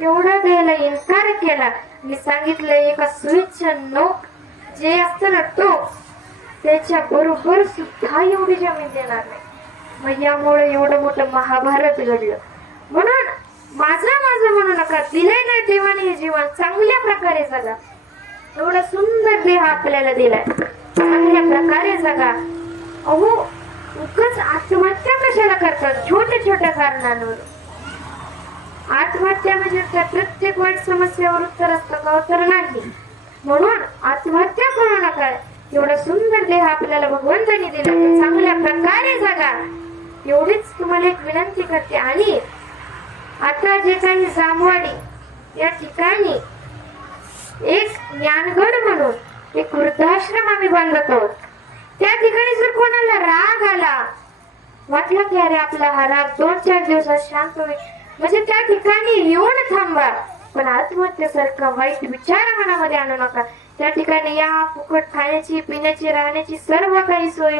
तेवढा द्यायला इन्कार केला. मी सांगितलं एका स्विच नोक जे असतं ना तो त्याच्या बरोबर सुद्धा एवढी जमीन देणार नाही. मग यामुळे एवढं मोठं महाभारत घडलं. म्हणून माझं माझं म्हणू नका. दिले नाही देवाने हे जीवन चांगल्या प्रकारे जगा. एवढा सुंदर देह आपल्याला दिलाय, चांगल्या प्रकारे जगा. अहो उगाच आत्महत्या कशाला करतात छोट्या छोट्या कारणांवर. आत्महत्या म्हणजे त्या प्रत्येक वाईट समस्यावर उत्तर असतं का? तर नाही. म्हणून आत्महत्या करू नका. एवढा सुंदर देह आपल्याला भगवंताने दिला, तो चांगल्या प्रकारे जगा एवढीच तुम्हाला एक विनंती करते. आणि आता जे काही जामवाडी या ठिकाणी एक ज्ञानगड म्हणून एक वृद्धाश्रम आम्ही बांधत आहोत. त्या ठिकाणी जर कोणाला राग आला, वाटलं की अरे आपला हा राग 2-4 दिवसात शांत होईल, म्हणजे त्या ठिकाणी येऊन थांबा. पण आत्महत्येसारखं वाईट विचार मनामध्ये आणू नका. त्या ठिकाणी या फुकट खाण्याची पिण्याची राहण्याची सर्व काही सोय.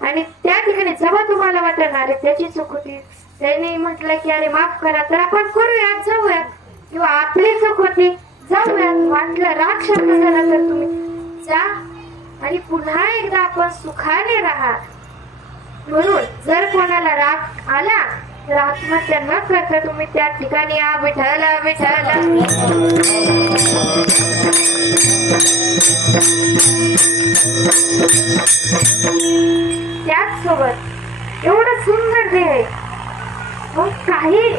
आणि त्या ठिकाणी जेव्हा तुम्हाला वाटणार आहे त्याची चूक होती, त्यांनी म्हटलं की अरे माफ करा, तर आपण करूयात, जाऊयात. किंवा आपली चूक होती, जाऊयात. वाटलं राग शांत झाला तर तुम्ही जा आणि पुन्हा एकदा आपण सुखाने राहा. म्हणून जर कोणाला राग आला तर आत्महत्या न करता तुम्ही त्या ठिकाणी या. विठ्ठल विठ्ठल. त्याच सोबत एवढं सुंदर देह आहे. मग काही